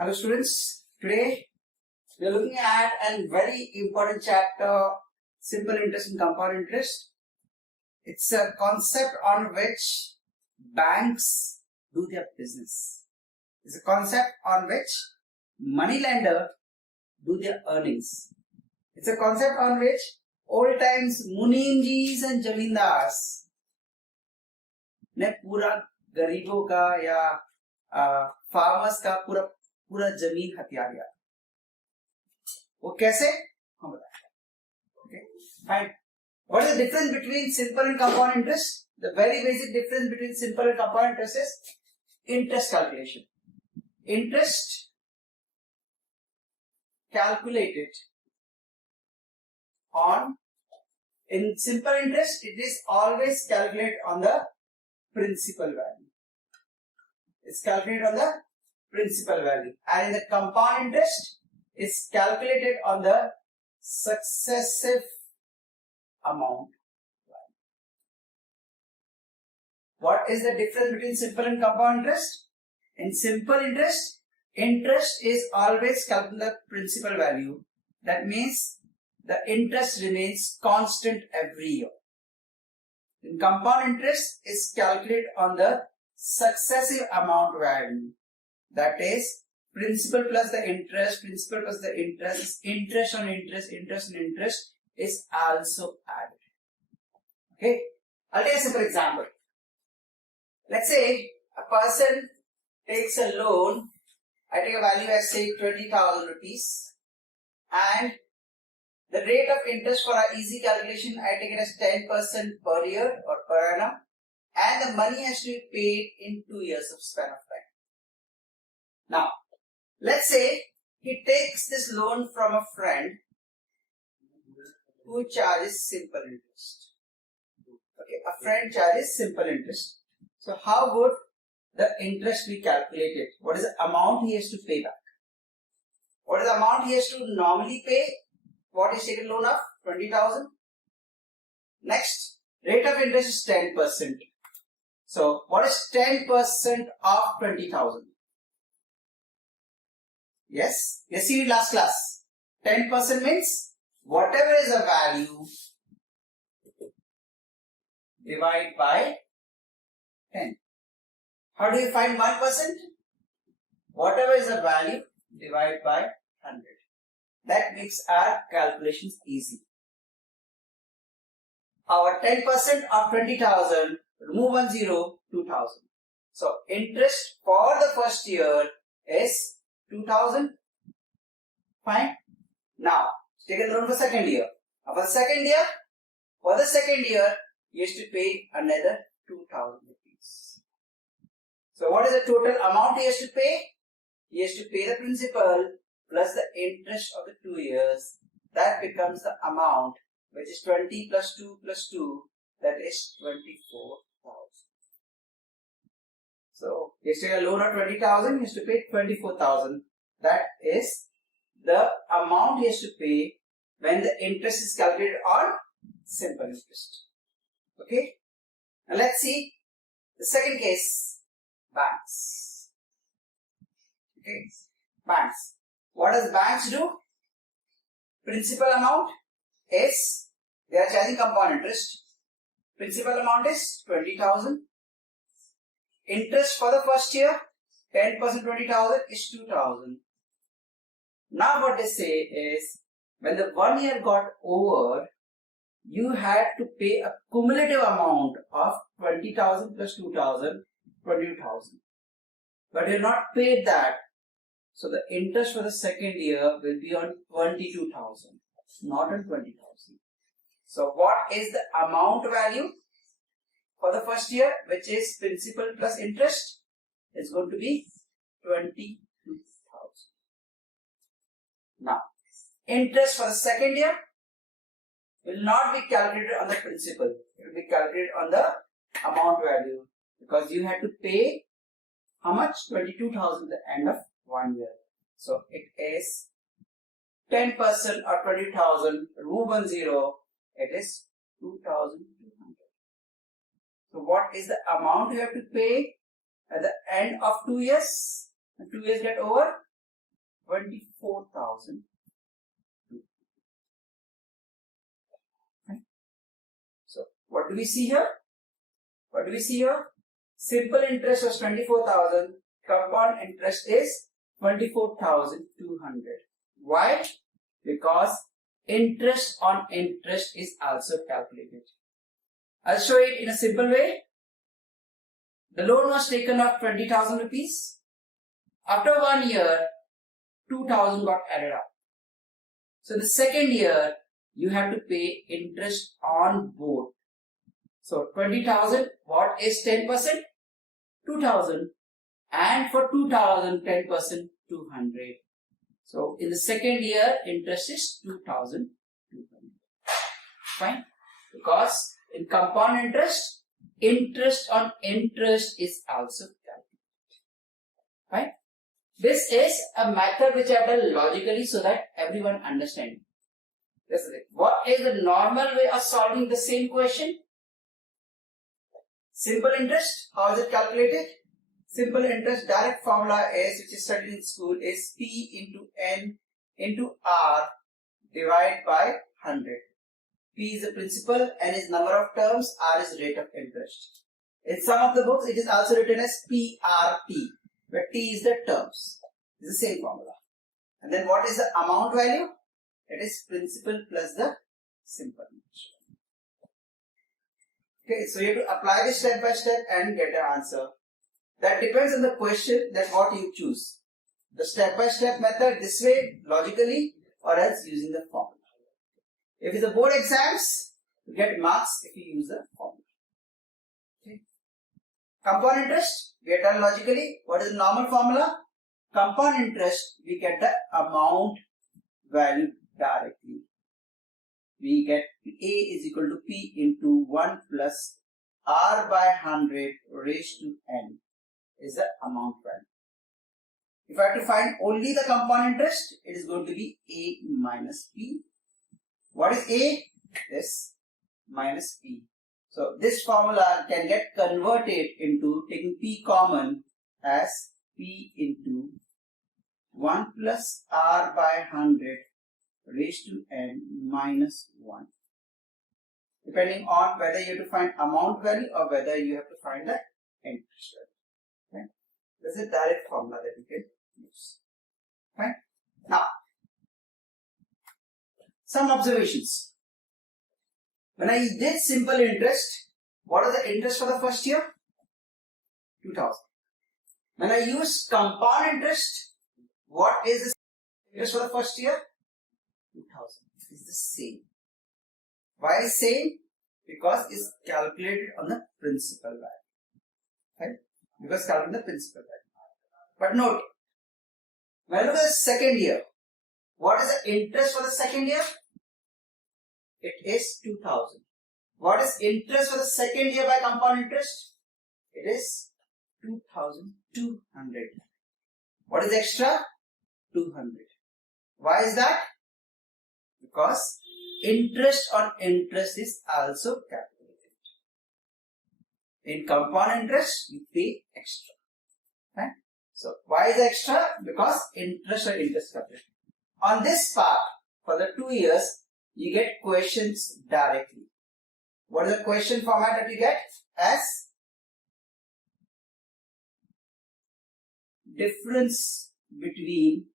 Hello students, today we are looking at a very important chapter, simple interest and compound interest. It's a concept on which banks do their business. It's a concept on which money lender do their earnings. It's a concept on which old times मुनीमजीज and zamindars ने पूरा गरीबों का या farmers का पूरा जमीन हथिया लिया. वो कैसे हम बताएंगे. Okay, fine. What is the difference between simple and compound interest? The very basic difference between simple and compound interest is interest calculation. Interest calculated on, in simple interest it is always calculated on the principal value. It's calculated on the principal value, and in the compound interest is calculated on the successive amount. What is the difference between simple and compound interest? In simple interest, interest is always calculated on the principal value. That means the interest remains constant every year. In compound interest is calculated on the successive amount value. That is principal plus the interest, principal plus the interest, interest on interest, interest on interest is also added. Okay, I'll take a simple example. Let's say a person takes a loan. I take a value as say 20,000 rupees, and the rate of interest for our easy calculation I take it as 10% per year or per annum, and the money has to be paid in 2 years of span of time. Now, let's say he takes this loan from a friend who charges simple interest. Okay, a friend charges simple interest. So how would the interest be calculated? What is the amount he has to pay back? What is the amount he has to normally pay? What is taken loan of? 20,000. Next, rate of interest is 10%. So what is 10% of 20,000? Yes, you see it last class. 10% means whatever is the value, divide by 10. How do you find 1%? Whatever is the value, divide by 100. That makes our calculations easy. Our 10% of 20,000, remove 1 0, 2,000. So interest for the first year is 2,000. Fine. Now, take a loan for second year. For the second year, you have to pay another 2,000 rupees. So, what is the total amount he has to pay? He has to pay the principal plus the interest of the 2 years. That becomes the amount, which is 20 plus 2 plus 2. That is 24,000. So, he has to take a loan of 20,000, he has to pay 24,000. That is the amount he has to pay when the interest is calculated on simple interest. Okay? Now, let's see the second case, banks. Okay? Banks. What does banks do? Principal amount is, they are charging compound interest. Principal amount is 20,000. Interest for the first year, 10% 20,000 is 2,000. Now what they say is, when the 1 year got over, you had to pay a cumulative amount of 20,000 plus 2,000, 22,000. But you have not paid that. So the interest for the second year will be on 22,000, not on 20,000. So what is the amount value for the first year, which is principal plus interest? Is going to be 22,000. Now, interest for the second year will not be calculated on the principal. It will be calculated on the amount value, because you had to pay how much? 22,000 at the end of 1 year. So it is 10% or 20,000. Remove 1 0. It is 2,200. So what is the amount you have to pay at the end of 2 years? When 2 years get over, 24,000. So what do we see here? What do we see here? Simple interest was 24,000. Compound interest is 24,200. Why? Because interest on interest is also calculated. I'll show it in a simple way. The loan was taken of 20,000 rupees. After 1 year, 2,000 got added up. So the second year, you have to pay interest on both. So 20,000, what is 10%? 2,000. And for 2,000, 10%, 200. So in the second year, interest is 2,200. Fine? Because in compound interest, interest on interest is also calculated. Fine? This is a method which I have done logically so that everyone understands. This is it. What is the normal way of solving the same question? Simple interest, how is it calculated? Simple interest direct formula is, which is studied in school, is P into N into R divided by 100. P is the principal, N is number of terms, R is rate of interest. In some of the books, it is also written as PRT, where T is the terms. It is the same formula. And then what is the amount value? It is principal plus the simple interest. Okay, so you have to apply this step by step and get an answer. That depends on the question, that what you choose. The step-by-step method this way, logically, or else using the formula. If it's a board exams, you get marks if you use the formula. Okay. Compound interest, we are done logically. What is the normal formula? Compound interest, we get the amount value directly. We get A is equal to P into 1 plus R by 100 raised to N. Is the amount value. If I have to find only the compound interest, it is going to be A minus P. What is A? This minus P. So this formula can get converted into taking P common as P into 1 plus R by 100 raised to N minus 1. Depending on whether you have to find amount value or whether you have to find the interest value. Okay. This is a direct formula that you can use. Right? Now, some observations. When I did simple interest, what is the interest for the first year? 2,000. When I use compound interest, what is the interest for the first year? 2,000. It is the same. Why is same? Because it's calculated on the principal value. Right? Because calculating the principal value. But note, when I look at the second year, what is the interest for the second year? It is 2,000. What is interest for the second year by compound interest? It is 2,200. What is extra? 200. Why is that? Because interest on interest is also calculated. In compound interest, you pay extra. Right? So, why is extra? Because interest on interest calculated. On this part, for the 2 years, you get questions directly. What is the question format that you get? As difference between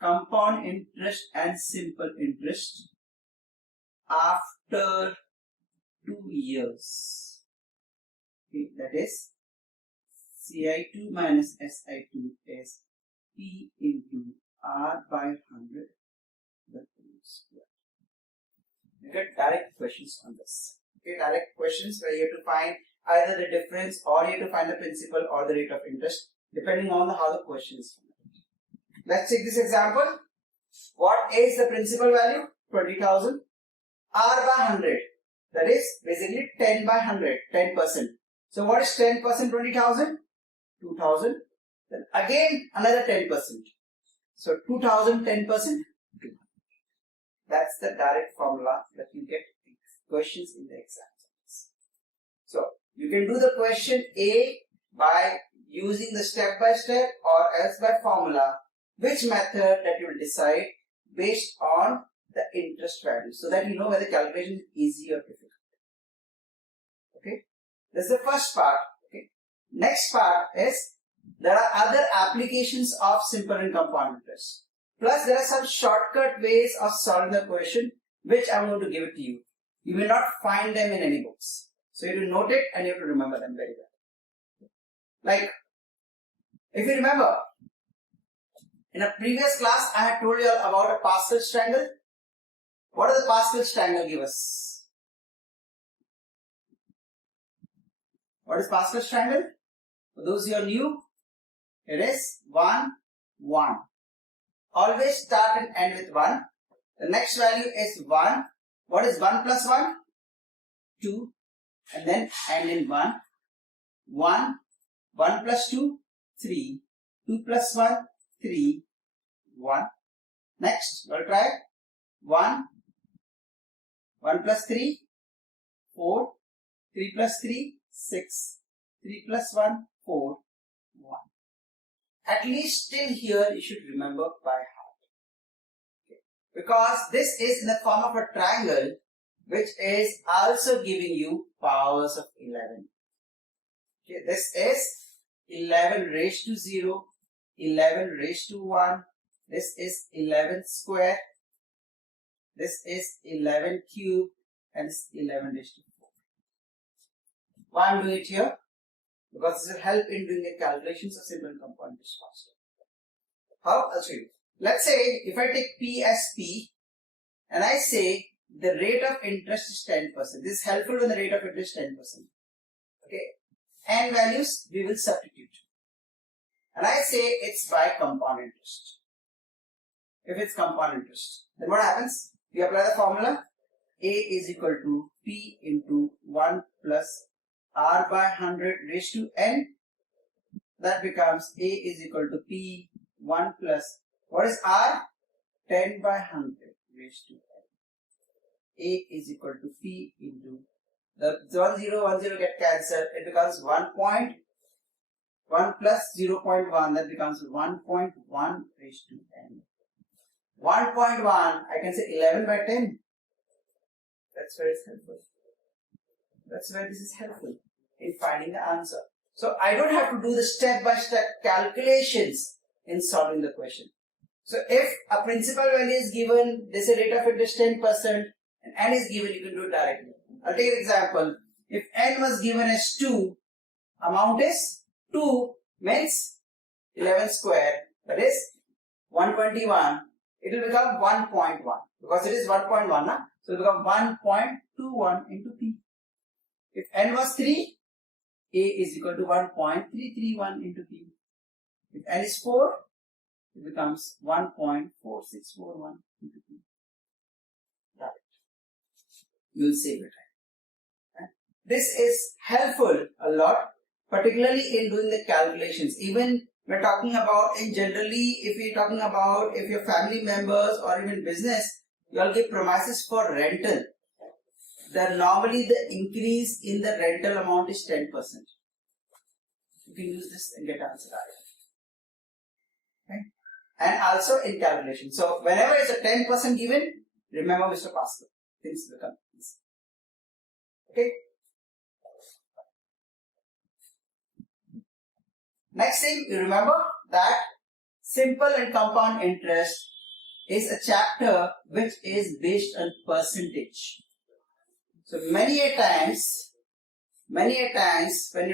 compound interest and simple interest after 2 years. Okay, that is CI2 minus SI2 is P into R by 100 the whole square. You get direct questions on this. Okay, direct questions where you have to find either the difference or you have to find the principal or the rate of interest depending on how the question is formatted. Let's take this example. What is the principal value? 20,000. R by 100. That is basically 10 by 100, 10%. So what is 10% 20,000? 2,000. Then again another 10%. So 2,000, 10%. That's the direct formula that you get questions in the exams. So you can do the question A by using the step by step or else by formula. which method that you will decide based on the interest value, so that you know whether calculation is easy or difficult. Okay, this is the first part. Okay, next part is there are other applications of simple and compound interest. Plus there are some shortcut ways of solving the question which I am going to give it to you. You will not find them in any books. So you have to note it and you have to remember them very well. Like, if you remember, in a previous class I had told you all about a Pascal's triangle. What does the Pascal's triangle give us? What is Pascal's triangle? For those who are new, it is 1, 1. Always start and end with 1. The next value is 1. What is 1 plus 1? 2. And then end in 1. 1. 1 plus 2, 3. 2 plus 1, 3. 1. Next, we'll try 1. 1 plus 3, 4. 3 plus 3, 6. 3 plus 1, 4. 1. At least till here you should remember by heart. Okay. Because this is in the form of a triangle which is also giving you powers of 11. Okay. This is 11 raised to 0, 11 raised to 1. This is 11 square. This is 11 cube, and this is 11 raised to 4. Why I am doing it here? Because this will help in doing the calculations of simple and compound interest faster. How? I'll show you. Let's say if I take P as P and I say the rate of interest is 10%. This is helpful when the rate of interest is 10%. Okay. N values we will substitute. And I say it's by compound interest. If it's compound interest, then what happens? We apply the formula. A is equal to P into 1 plus R by 100 raised to N. That becomes A is equal to P 1 plus, what is R? 10 by 100 raised to N. A is equal to P into, the 1 0 1 0 get cancelled. It becomes 1.1 plus 0.1, that becomes 1.1 raised to N. 1.1, I can say 11 by 10. That's where it's helpful. That's where this is helpful in finding the answer. So I don't have to do the step-by-step calculations in solving the question. So if a principal value is given, there's a rate of interest 10% and N is given, you can do it directly. I'll take an example. If N was given as 2, amount is 2 means 11 square, that is 121. It will become 1.1 because it is 1.1, na? So it will become 1.21 into P. If N was 3, A is equal to 1.331 into P. If N is 4, it becomes 1.4641 into P. Got it. You will save your time. Okay? This is helpful a lot, particularly in doing the calculations. Even we're talking about, in generally, if you're talking about if your family members or even business, you all give promises for rental. Then normally the increase in the rental amount is 10%. You can use this and get answer. Okay? And also in calculation. So whenever it's a 10% given, remember Mr. Pascal. Things become easy. Okay. Next thing, you remember that simple and compound interest is a chapter which is based on percentage. So many a times when you're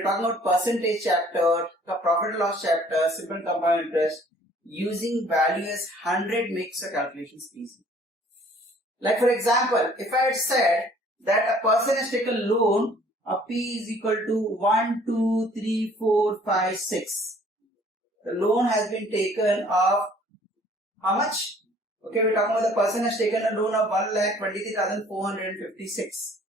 talking about percentage chapter, the profit and loss chapter, simple and compound interest, using value as 100 makes the calculations easy. Like for example, if I had said that a person has taken loan of P is equal to 1, 2, 3, 4, 5, 6. The loan has been taken of how much? Okay, we're talking about the person has taken a loan of 1,23,456.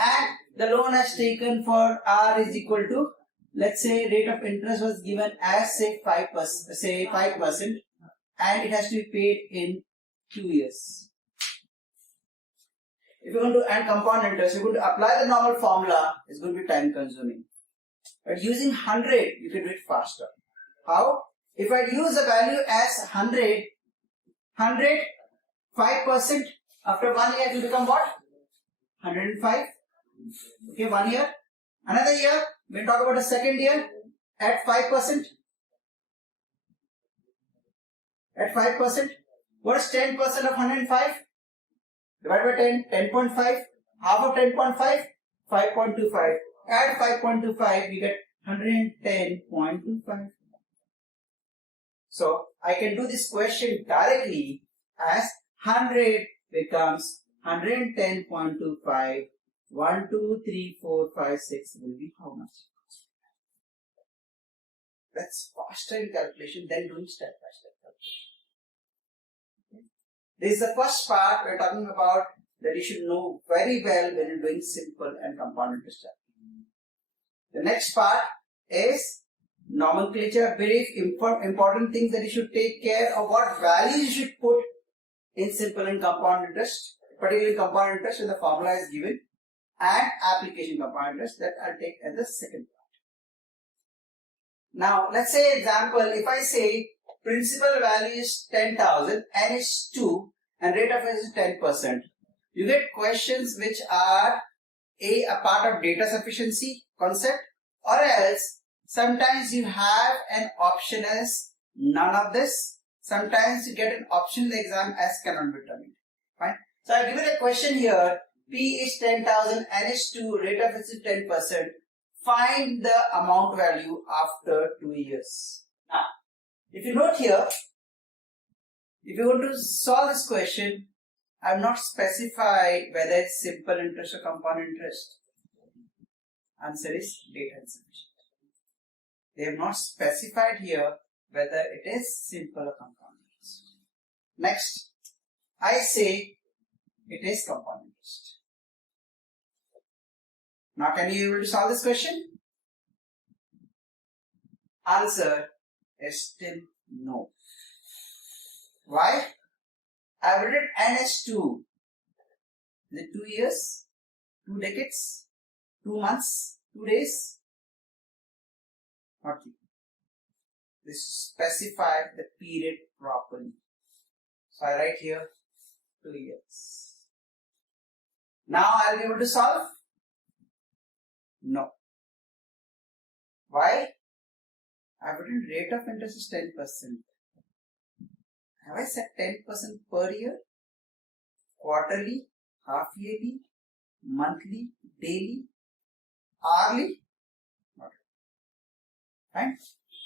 And the loan has taken for R is equal to, let's say rate of interest was given as say 5%, and it has to be paid in 2 years. If you're going to add compound interest, you're going to apply the normal formula, it's going to be time consuming. But using 100, you can do it faster. How? If I use the value as 100, 5%, after 1 year it will become what? 105. Okay, 1 year. Another year, we'll talk about the second year at 5%. At 5%, what is 10% of 105? Divided by 10, 10.5. Half of 10.5, 5.25. Add 5.25, we get 110.25. So, I can do this question directly as 100 becomes 110.25. 1, 2, 3, 4, 5, 6 will be how much? That's faster in calculation than doing step-by-step calculation. This is the first part we're talking about that you should know very well when you're doing simple and compound interest calculation. The next part is nomenclature, very important things that you should take care of, what values you should put in simple and compound interest, particularly compound interest when the formula is given, and application compound interest that I'll take as the second part. Now, let's say example, if I say principal value is 10,000, N is 2 and rate of interest is 10%, you get questions which are a part of data sufficiency concept, or else sometimes you have an option as none of this. Sometimes you get an option in the exam as cannot be determined. Fine. So I've given a question here. P is 10,000, N is 2, rate of interest is 10%. Find the amount value after 2 years. Now, if you note here, if you want to solve this question, I have not specified whether it's simple interest or compound interest. Answer is data insufficient. They have not specified here whether it is simple or compound interest. Next, I say it is compound interest. Now, can you be able to solve this question? Answer is still no. Why? I've written N as 2. Is it 2 years? 2 decades? 2 months? 2 days? Not 3. This specify the period properly. So I write here 2 years. Now I'll be able to solve? No. Why? I've written rate of interest is 10%. Have I said 10% per year? Quarterly? Half yearly? Monthly? Daily? Hourly? Not. Right?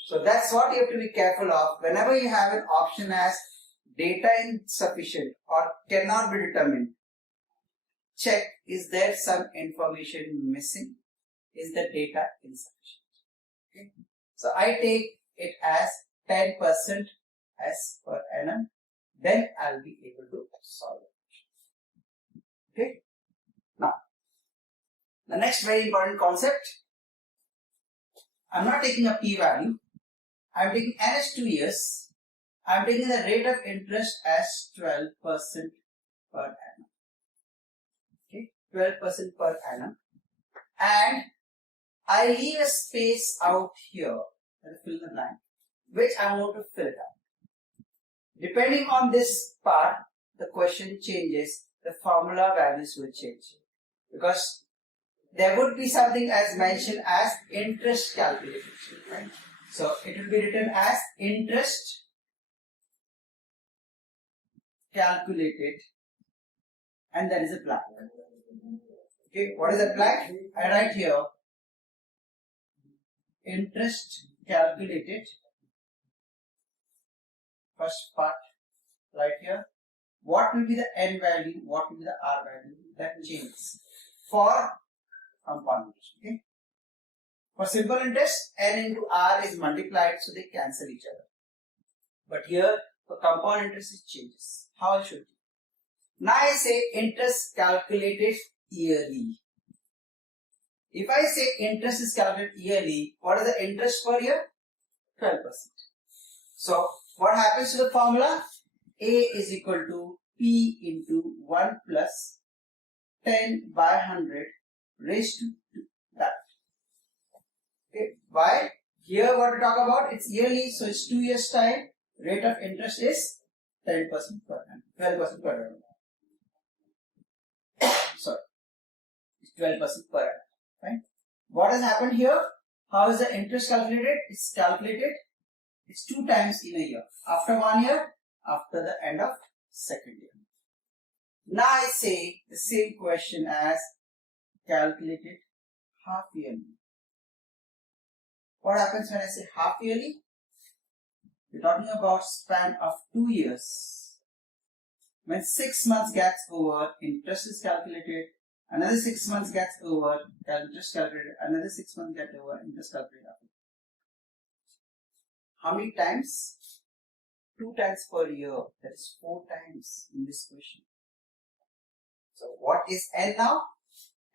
So that's what you have to be careful of. Whenever you have an option as data insufficient or cannot be determined, check, is there some information missing? Is the data insufficient? Okay. So I take it as 10% as per annum, then I'll be able to solve it. Okay. Now, the next very important concept, I'm not taking a p-value, I'm taking N as 2 years, I'm taking the rate of interest as 12% per annum. Okay, 12% per annum, and I leave a space out here and fill the blank, which I want to fill it out. Depending on this part, the question changes, the formula values will change. Because there would be something as mentioned as interest calculated. Right? So it will be written as interest calculated, and there is a blank. Okay, what is that blank? I write here interest calculated, first part right here. What will be the N value, what will be the R value? That changes for compound interest. Okay. For simple interest, N into R is multiplied, so they cancel each other. But here for compound interest it changes. How I should do? Now I say interest calculated yearly. If I say interest is calculated yearly, what is the interest per year? 12%. So what happens to the formula? A is equal to P into 1 plus 10 by 100 raised to 2. That. Okay. Why? Here what we talk about, it's yearly, so it's 2 years time. Rate of interest is 10% per annum, 12% per annum. Sorry, it's 12% per annum. Fine. What has happened here? How is the interest calculated? It's calculated, it's 2 times in a year. After 1 year, after the end of second year. Now I say the same question as calculated half yearly. What happens when I say half yearly? We're talking about span of 2 years. When 6 months gets over, interest is calculated. Another 6 months gets over, interest calculated. Another 6 months get over, interest calculated. How many times? 2 times per year. That is 4 times in this question. So what is N now?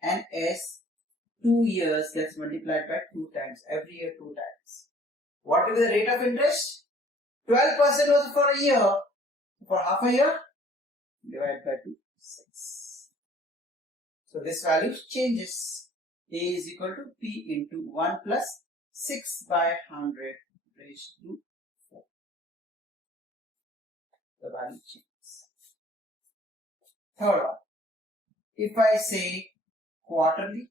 N is 2 years gets multiplied by 2 times. Every year 2 times. What will be the rate of interest? 12% was for a year. For half a year, divide by 2, 6. So this value changes. A is equal to P into 1 plus 6 by 100 raised to 4. The value changes. Third one. If I say quarterly,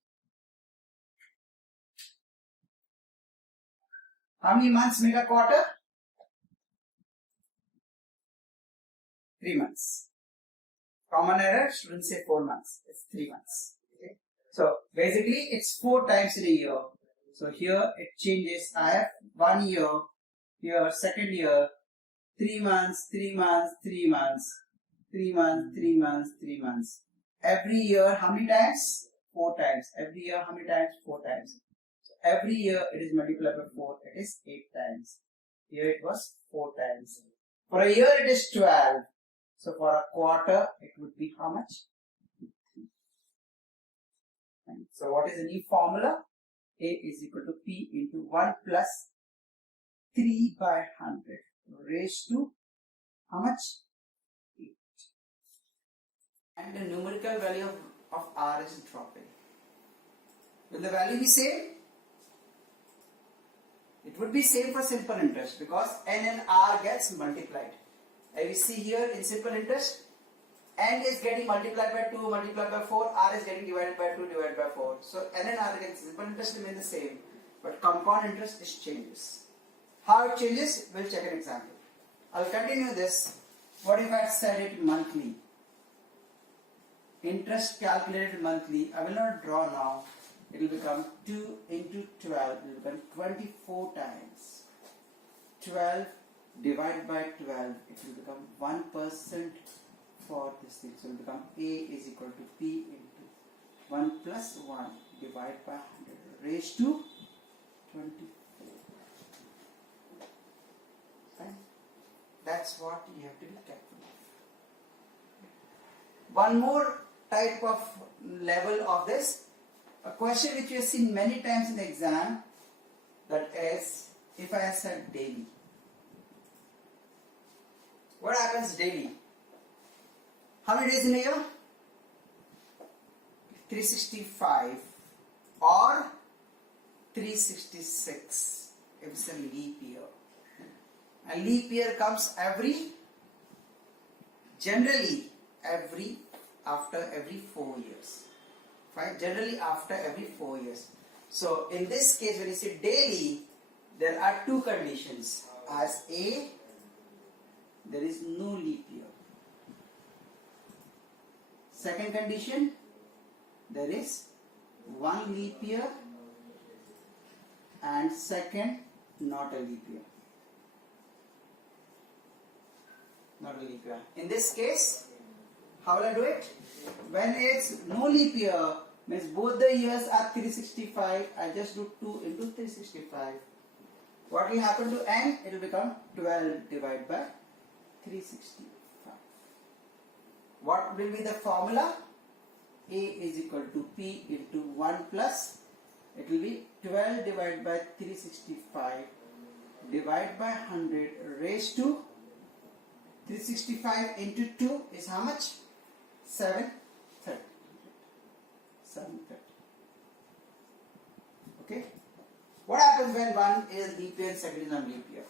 how many months make a quarter? 3 months. Common error, shouldn't say 4 months. It's 3 months. Okay. So basically it's 4 times in a year. So here it changes. I have 1 year. Here second year. 3 months, 3 months, 3 months. 3 months, 3 months, 3 months. Every year how many times? 4 times. Every year how many times? 4 times. So every year it is multiplied by 4. It is 8 times. Here it was 4 times. For a year it is 12. So for a quarter, it would be how much? 3. So what is the new formula? A is equal to P into 1 plus 3 by 100 raised to how much? 8. And the numerical value of R is dropping. Will the value be same? It would be same for simple interest because N and R gets multiplied. We see here in simple interest, N is getting multiplied by 2, multiplied by 4, R is getting divided by 2, divided by 4. So N and R against simple interest remain the same, but compound interest is changes. How it changes, we'll check an example. I'll continue this. What if I said it monthly? Interest calculated monthly. I will not draw now. It will become 2 into 12. It will become 24 times. 12 divided by 12, it will become 1% for this thing. So it will become A is equal to P into 1 plus 1 divided by 100 raised to 24. Fine. That's what you have to be careful of. One more type of level of this, a question which you have seen many times in the exam, that is, if I said daily. What happens daily? How many days in a year? 365 or 366 if it's a leap year. A leap year comes generally after every 4 years. Right? Generally after every 4 years. So in this case, when you say daily, there are 2 conditions. As A, there is no leap year. Second condition, there is 1 leap year, and second, not a leap year. Not a leap year. In this case, how will I do it? When it's no leap year, means both the years are 365, I just do 2 into 365. What will happen to N? It will become 12 divided by 365. What will be the formula? A is equal to P into 1 plus, it will be 12 divided by 365 divided by 100 raised to 365 into 2 is how much? 730. Okay. What happens when one is leap year and second is non-leap year?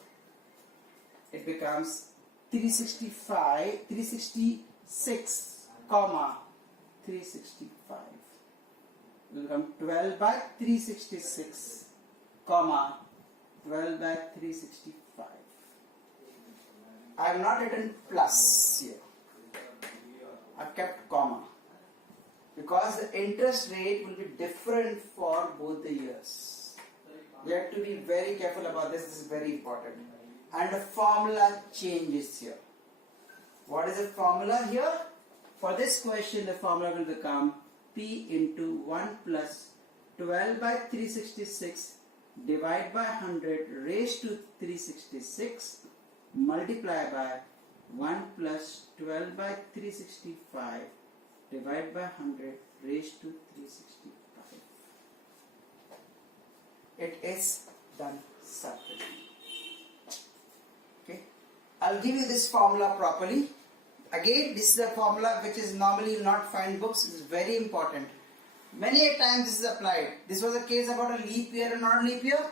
It becomes 366, comma 365. It will become 12 by 366, comma 12 by 365. I have not written plus here. I have kept comma because the interest rate will be different for both the years. You have to be very careful about this. This is very important. And the formula changes here. What is the formula here? For this question, the formula will become P into 1 plus 12 by 366 divided by 100 raised to 366 multiply by 1 plus 12 by 365 divided by 100 raised to 365. It is done separately. Okay, I'll give you this formula properly. Again, this is a formula which is normally not found in books. It's very important. Many a times this is applied. This was a case about a leap year and non-leap year.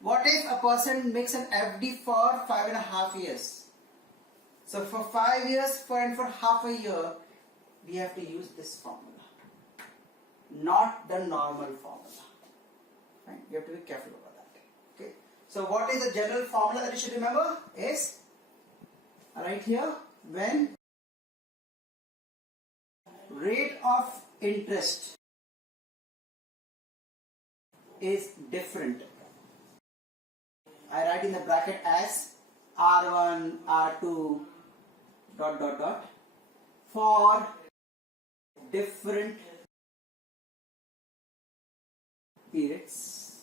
What if a person makes an FD for 5.5 years? So for 5 years and for half a year, we have to use this formula, not the normal formula. Right? You have to be careful about that. Okay. So what is the general formula that you should remember? Is right here, when rate of interest is different, I write in the bracket as R1, R2, ... for different periods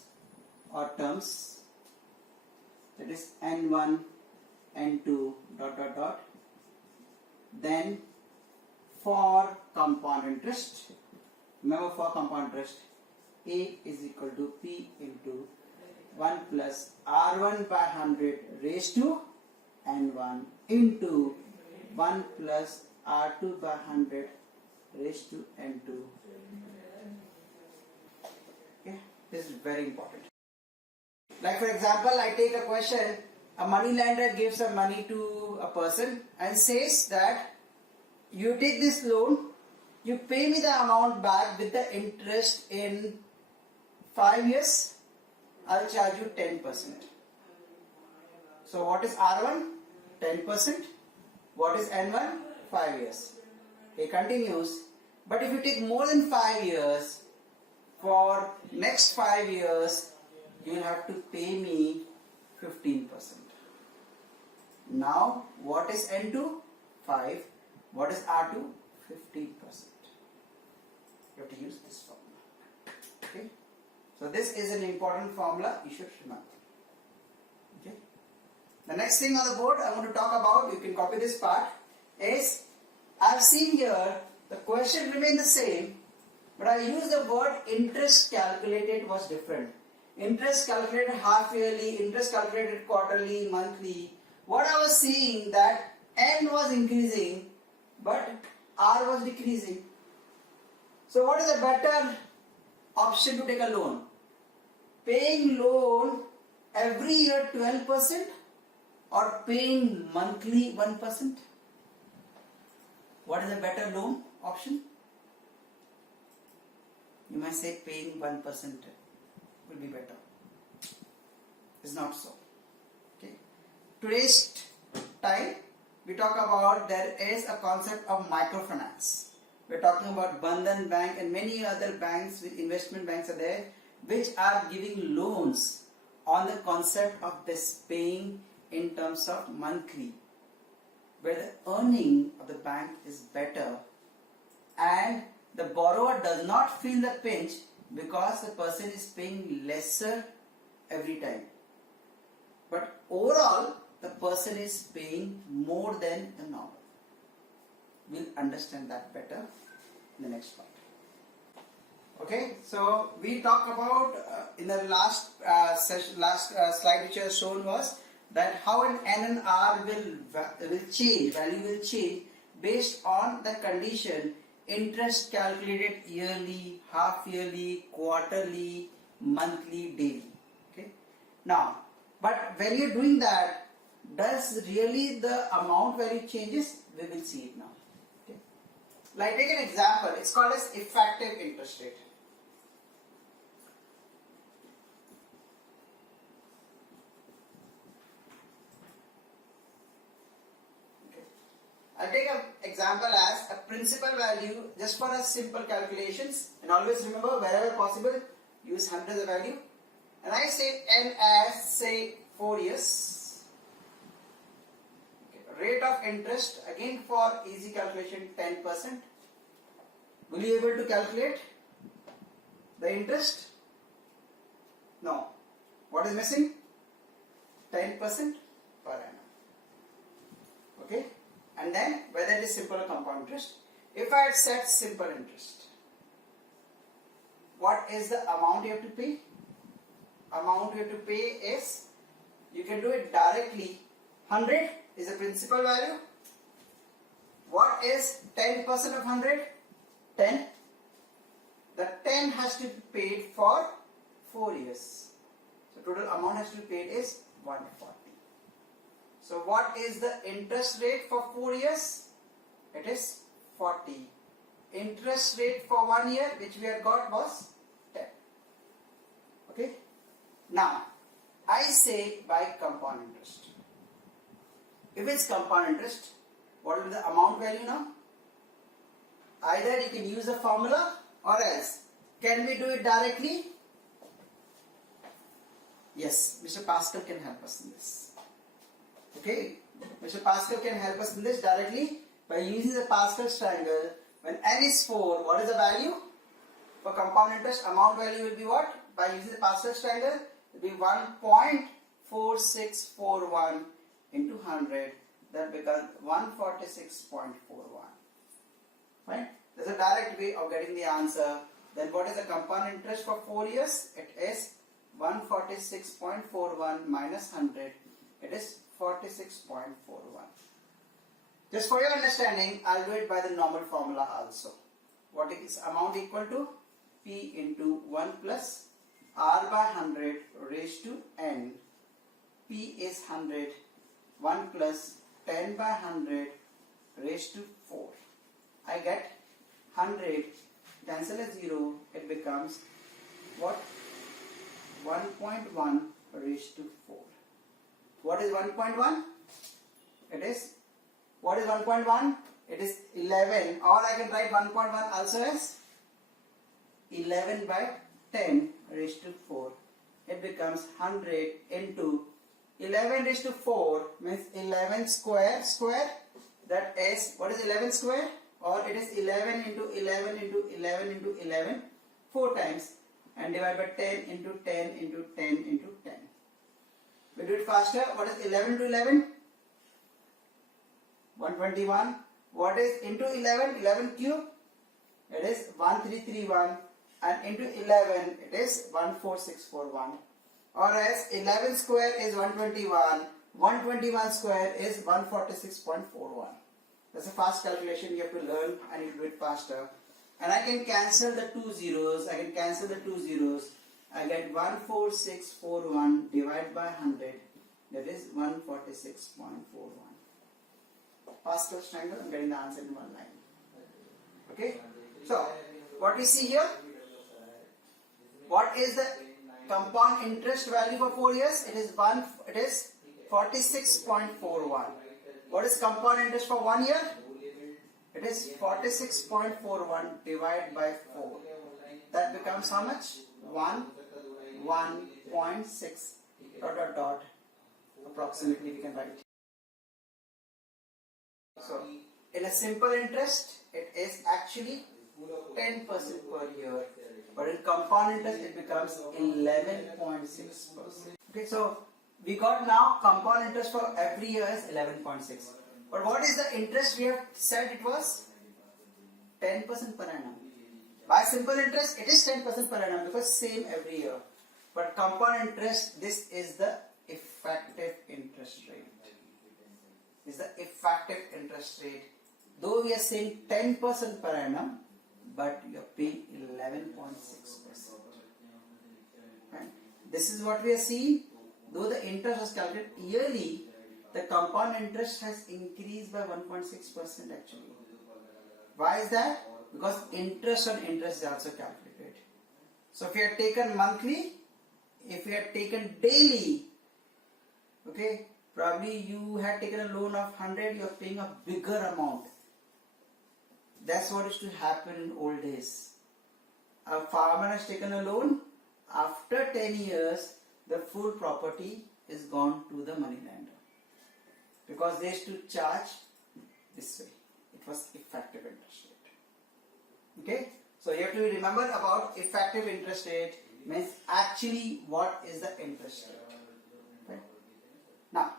or terms, that is N1, N2, ... Then for compound interest, remember for compound interest, A is equal to P into 1 plus R1 by 100 raised to N1 into 1 plus R2 by 100 raised to N2. Okay, this is very important. Like for example, I take a question, a money lender gives some money to a person and says that you take this loan, you pay me the amount back with the interest in 5 years, I'll charge you 10%. So what is R1? 10%. What is N1? 5 years. He continues, but if you take more than 5 years, for next 5 years, you will have to pay me 15%. Now, what is N2? 5. What is R2? 15%. You have to use this formula. Okay. So this is an important formula you should remember. Okay. The next thing on the board I want to talk about, you can copy this part, is I've seen here the question remained the same, but I used the word interest calculated was different. Interest calculated half yearly, interest calculated quarterly, monthly. What I was seeing that N was increasing, but R was decreasing. So what is the better option to take a loan? Paying loan every year 12% or paying monthly 1%? What is a better loan option? You might say paying 1% will be better. It's not so. Okay. Today's time we talk about there is a concept of microfinance. We're talking about Bandhan Bank and many other banks with investment banks are there which are giving loans on the concept of this paying in terms of monthly, where the earning of the bank is better and the borrower does not feel the pinch because the person is paying lesser every time. But overall, the person is paying more than the normal. We'll understand that better in the next part. Okay, so we talk about in the last slide which I have shown was that how an N and R will change, value will change based on the condition interest calculated yearly, half yearly, quarterly, monthly, daily. Okay. Now, but when you're doing that, does really the amount value changes? We will see it now. Okay. Like take an example, it's called as effective interest rate. Okay. I'll take an example as a principal value just for a simple calculations, and always remember wherever possible use 100 as a value, and I say n as say 4 years. Rate of interest, again for easy calculation, 10%. Will you be able to calculate the interest? No. What is missing? 10% per annum. Okay. And then whether it is simple or compound interest. If I had set simple interest, what is the amount you have to pay? Amount you have to pay is, you can do it directly. 100 is the principal value. What is 10% of 100? 10. The 10 has to be paid for 4 years. So total amount has to be paid is 140. So what is the interest rate for 4 years? It is 40. Interest rate for 1 year, which we had got, was 10. Okay. Now, I say by compound interest. If it's compound interest, what will be the amount value now? Either you can use the formula or else. Can we do it directly? Yes, Mr. Pascal can help us in this. Okay, Mr. Pascal can help us in this directly by using the Pascal's triangle. When n is 4, what is the value? For compound interest, amount value will be what? By using the Pascal's triangle, it will be 1.4641 into 100, that becomes 146.41. Right? There's a direct way of getting the answer. Then what is the compound interest for 4 years? It is 146.41 minus 100. It is 46.41. Just for your understanding, I'll do it by the normal formula also. What is amount equal to? P into 1 plus R by 100 raised to N. P is 100. 1 plus 10 by 100 raised to 4. I get 100, cancel a 0, it becomes what? 1.1 raised to 4. What is 1.1? It is, what is 1.1? It is 11, or I can write 1.1 also as 11 by 10 raised to 4. It becomes 100 into 11 raised to 4 means 11 square, that is, what is 11 square? Or it is 11 into 11 into 11 into 11, 4 times, and divide by 10 into 10 into 10 into 10. We do it faster. What is 11 into 11? 121. What is into 11? 11 cube? It is 1331, and into 11 it is 14641. Or as 11 square is 121, 121 square is 146.41. That's a fast calculation you have to learn, and you do it faster. And I can cancel the 2 zeros. I get 14641 divided by 100. That is 146.41. Pascal's triangle, I'm getting the answer in one line. Okay. So, what we see here? What is the compound interest value for 4 years? It is 46.41. What is compound interest for 1 year? It is 46.41 divided by 4. That becomes how much? 1.6 ... Approximately we can write. So, in a simple interest, it is actually 10% per year. But in compound interest, it becomes 11.6%. Okay, so we got now compound interest for every year is 11.6. But what is the interest we have said it was? 10% per annum. By simple interest, it is 10% per annum because same every year. But compound interest, this is the effective interest rate. This is the effective interest rate. Though we are saying 10% per annum, but you are paying 11.6%. Right? This is what we are seeing. though the interest was calculated yearly, the compound interest has increased by 1.6% actually. Why is that? Because interest on interest is also calculated. So if you had taken monthly, if you had taken daily, okay, probably you had taken a loan of 100, you are paying a bigger amount. That's what used to happen in old days. A farmer has taken a loan, after 10 years, the full property is gone to the moneylender. Because they used to charge this way. It was effective interest rate. Okay? So you have to remember about effective interest rate means actually what is the interest rate. Okay? Now,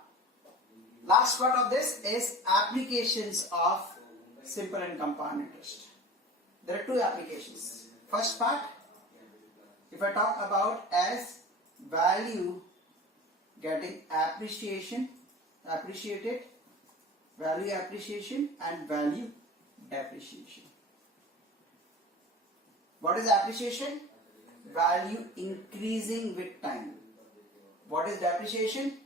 last part of this is applications of simple and compound interest. There are two applications. First part, if I talk about as value getting appreciated, value appreciation and value depreciation. What is appreciation? Value increasing with time. What is depreciation?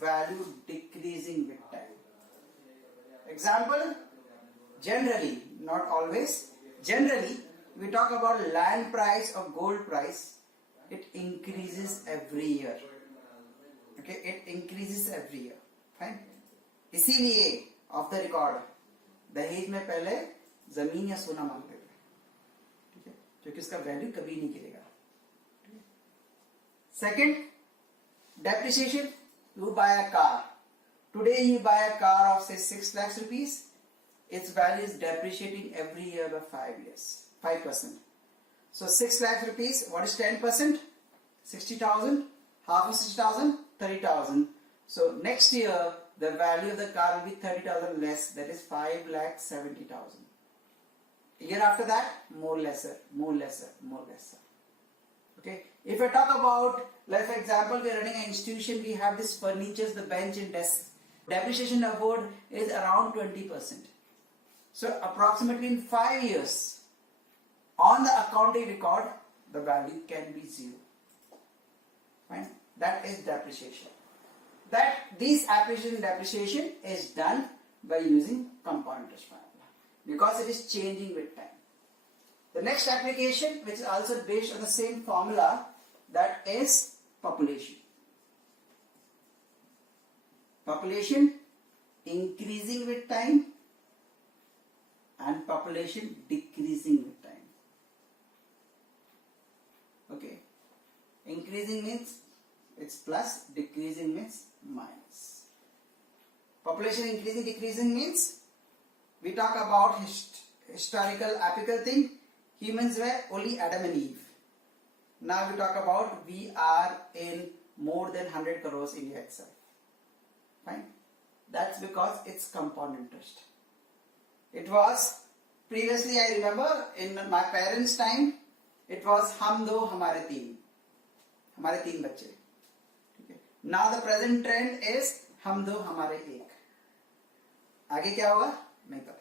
Value decreasing with time. Example, generally, not always, generally, we talk about land price or gold price, it increases every year. Okay, it increases every year. Fine. इसीलिए of the record दहेज में पहले जमीन या सोना मांगते थे, ठीक है, क्योंकि उसका वैल्यू कभी नहीं गिरेगा. Second, depreciation. You buy a car. Today you buy a car of say 6 lakhs rupees. Its value is depreciating every year by 5 years, 5%. So 6 lakhs rupees, what is 10%? 60,000. Half of 60,000, 30,000. So next year the value of the car will be 30,000 less, that is 5,70,000. Year after that, more lesser. Okay. If I talk about, like for example, we are running an institution, we have this furnitures, the bench and desk. Depreciation of board is around 20%. So approximately in 5 years, on the accounting record, the value can be 0. Fine. That is depreciation. This appreciation and depreciation is done by using compound interest formula because it is changing with time. The next application, which is also based on the same formula, that is population. Population increasing with time and population decreasing with time. Okay. Increasing means it's plus, decreasing means minus. Population increasing, decreasing means we talk about historical, epical thing. Humans were only Adam and Eve. Now we talk about we are in more than 100 crores India itself. Fine. That's because it's compound interest. It was previously, I remember in my parents' time, it was हम दो हमारे तीन बच्चे. Okay. Now the present trend is हम दो हमारे एक. आगे क्या होगा नहीं पता.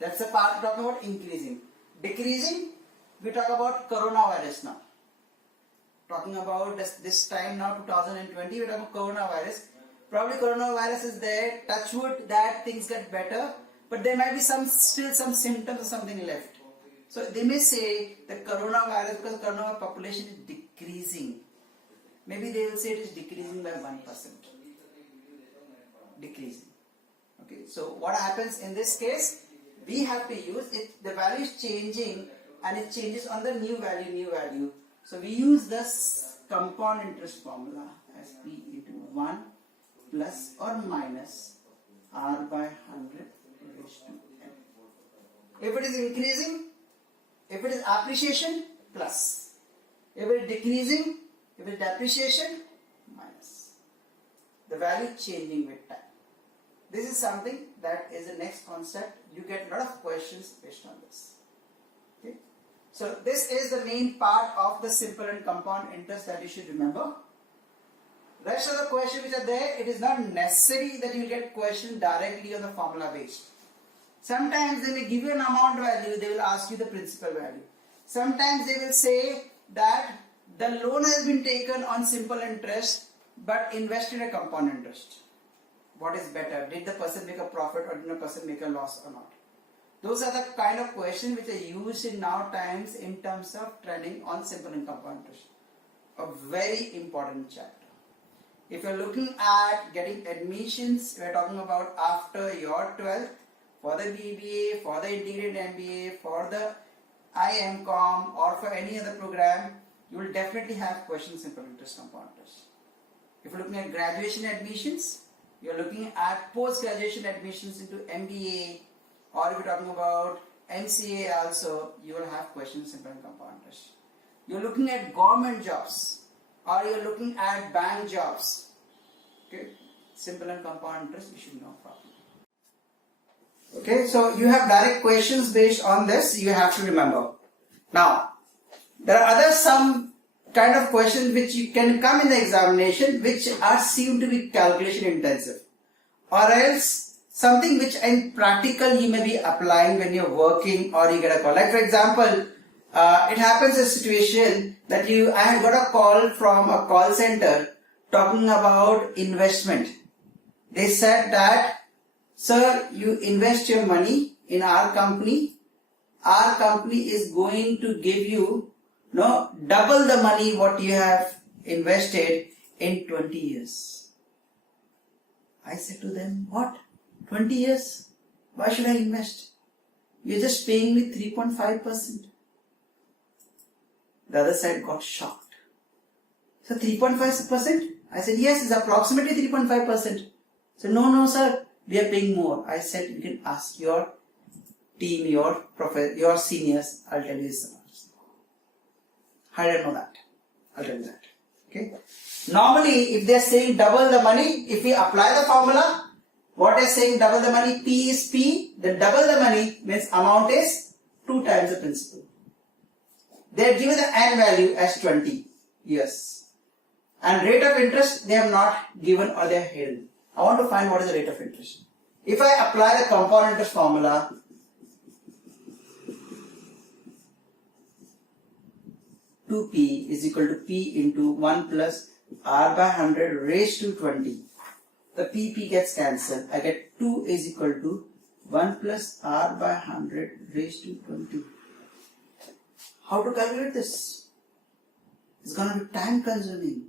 That's the part we talk about increasing. Decreasing, we talk about coronavirus now. Talking about this time now, 2020, we talk about coronavirus. Probably coronavirus is there, touch wood that things get better, but there might be still some symptoms or something left. So they may say the coronavirus, because coronavirus population is decreasing. Maybe they will say it is decreasing by 1%. Decreasing. Okay, so what happens in this case? We have to use it, the value is changing and it changes on the new value. So we use this compound interest formula as P into 1 plus or minus R by 100 raised to n. If it is increasing, if it is appreciation, plus. If it is decreasing, if it is depreciation, minus. The value changing with time. This is something that is the next concept. You get a lot of questions based on this. Okay. So this is the main part of the simple and compound interest that you should remember. Rest of the questions which are there, it is not necessary that you get questions directly on the formula based. Sometimes they may give you an amount value, they will ask you the principal value. Sometimes they will say that The loan has been taken on simple interest but invested a compound interest. What is better? Did the person make a profit or did the person make a loss or not? Those are the kind of questions which are used in now times in terms of training on simple and compound interest. A very important chapter. If you're looking at getting admissions, we're talking about after your 12th, for the BBA, for the integrated MBA, for the IMCOM or for any other program, you will definitely have questions simple interest, compound interest. If you're looking at graduation admissions, you're looking at post-graduation admissions into MBA, or if you're talking about MCA also, you will have questions simple and compound interest. You're looking at government jobs, or you're looking at bank jobs. Okay, simple and compound interest you should know properly. Okay, so you have direct questions based on this, you have to remember. Now, there are some kind of questions which you can come in the examination which are seen to be calculation intensive, or else something which in practical you may be applying when you're working or you get a call. Like for example, it happens a situation that I had got a call from a call center talking about investment. They said that, sir, you invest your money in our company. Our company is going to give you double the money what you have invested in 20 years. I said to them, what? 20 years? Why should I invest? You're just paying me 3.5%. The other side got shocked. So 3.5%? I said, yes, it's approximately 3.5%. So no, sir, we are paying more. I said, you can ask your team, your seniors. I'll tell you this. How did I know that? I'll tell you that. Okay. Normally, if they are saying double the money, if we apply the formula, what is saying double the money? P is P. The double the money means amount is 2 times the principal. They have given the N value as 20 years. And rate of interest they have not given or they have hidden. I want to find what is the rate of interest. If I apply the compound interest formula, P is equal to P into 1 plus R by 100 raised to 20. The P gets cancelled. I get 2 is equal to 1 plus R by 100 raised to 20. How to calculate this? It's going to be time consuming.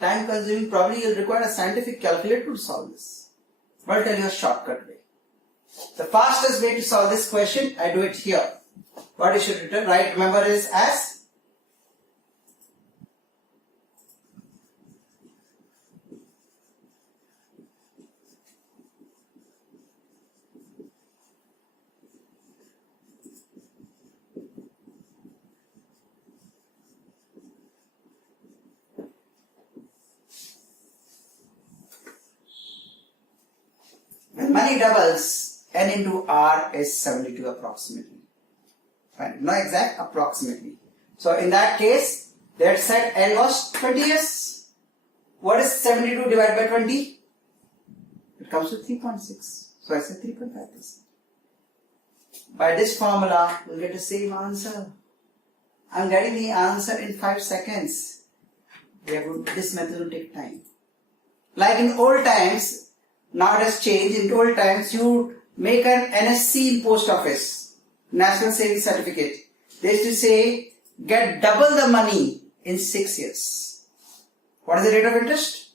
Time consuming, probably you'll require a scientific calculator to solve this. But I'll tell you a shortcut way. The fastest way to solve this question, I do it here. What you should write, remember, is as when money doubles, N into R is 72 approximately. Fine. Not exact, approximately. So in that case, they said N was 20 years. What is 72 divided by 20? It comes to 3.6. So I said 3.5%. By this formula, we'll get the same answer. I'm getting the answer in 5 seconds. This method will take time. Like in old times, now it has changed. In old times, you make an NSC in post office. National Savings Certificate. They used to say, get double the money in 6 years. What is the rate of interest?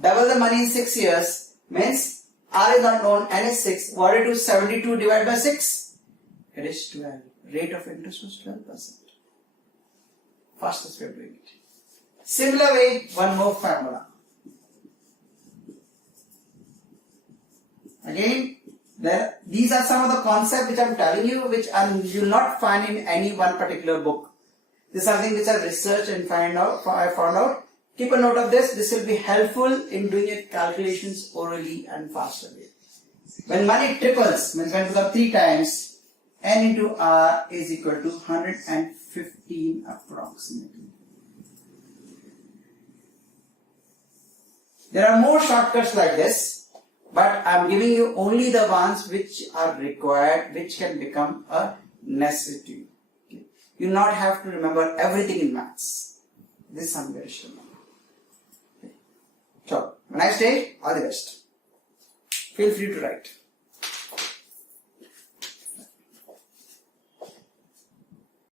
Double the money in 6 years means R is not known, N is 6. What it is 72 divided by 6? It is 12. Rate of interest was 12%. Fastest way of doing it. Similar way, one more formula. Again, these are some of the concepts which I am telling you, which you will not find in any one particular book. This is something which I researched and I found out. Keep a note of this. This will be helpful in doing your calculations orally and faster way. When money triples, means when it becomes 3 times, N into R is equal to 115 approximately. There are more shortcuts like this. But I am giving you only the ones which are required, which can become a necessity. Okay. You not have to remember everything in maths. This is something you should remember. Okay. So, have a nice day. All the best. Feel free to write.